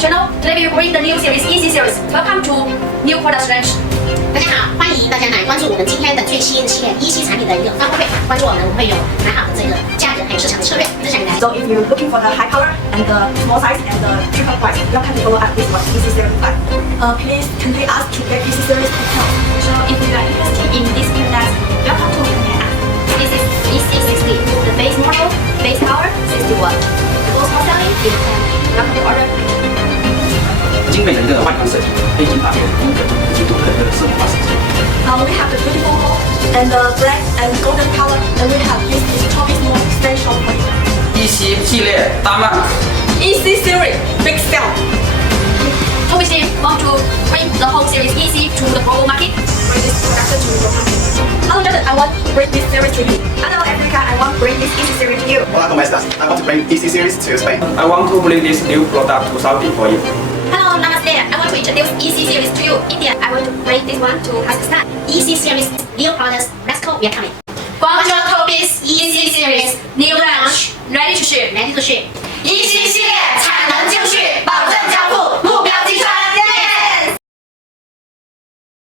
channel. Today we will bring the new series, Easy Series. Welcome to new products range. 大家好，欢迎大家来关注我们今天的最新系列一期产品的一个发布会。关注我们，我们会有蛮好的这个价格还有市场的策略分享给大家。 So if you're looking for the high color and the small size and the cheaper price, welcome to follow up this one, Easy Series 5. Please contact us to get Easy Series details. So if you are interested in this internet, welcome to contact us. This is EC60, the base model, base power 60 watt. The most hot selling is 10. Welcome to order. 精美的一个外观设计，背景搭配的风格以及独特的一个设计化设计。We have the beautiful gold and the black and golden color, and we have this Tobys more special for you. 一期系列大卖。Easy Series big sale. Tobys team want to bring the whole series Easy to the global market. Bring this product to the global market. Hello Jordan, I want to bring this series to you. Hello Africa, I want to bring this Easy Series to you. Hola, ¿cómo estás? I want to bring Easy Series to Spain. I want to bring this new product to Saudi for you. Hello, Namaste. I want to introduce EC series to you. India, I want to bring this one to Kazakhstan. EC series, new products. Let's go. We are coming. Guangzhou Tobys Easy Series, new launch, ready to ship. Ready to ship.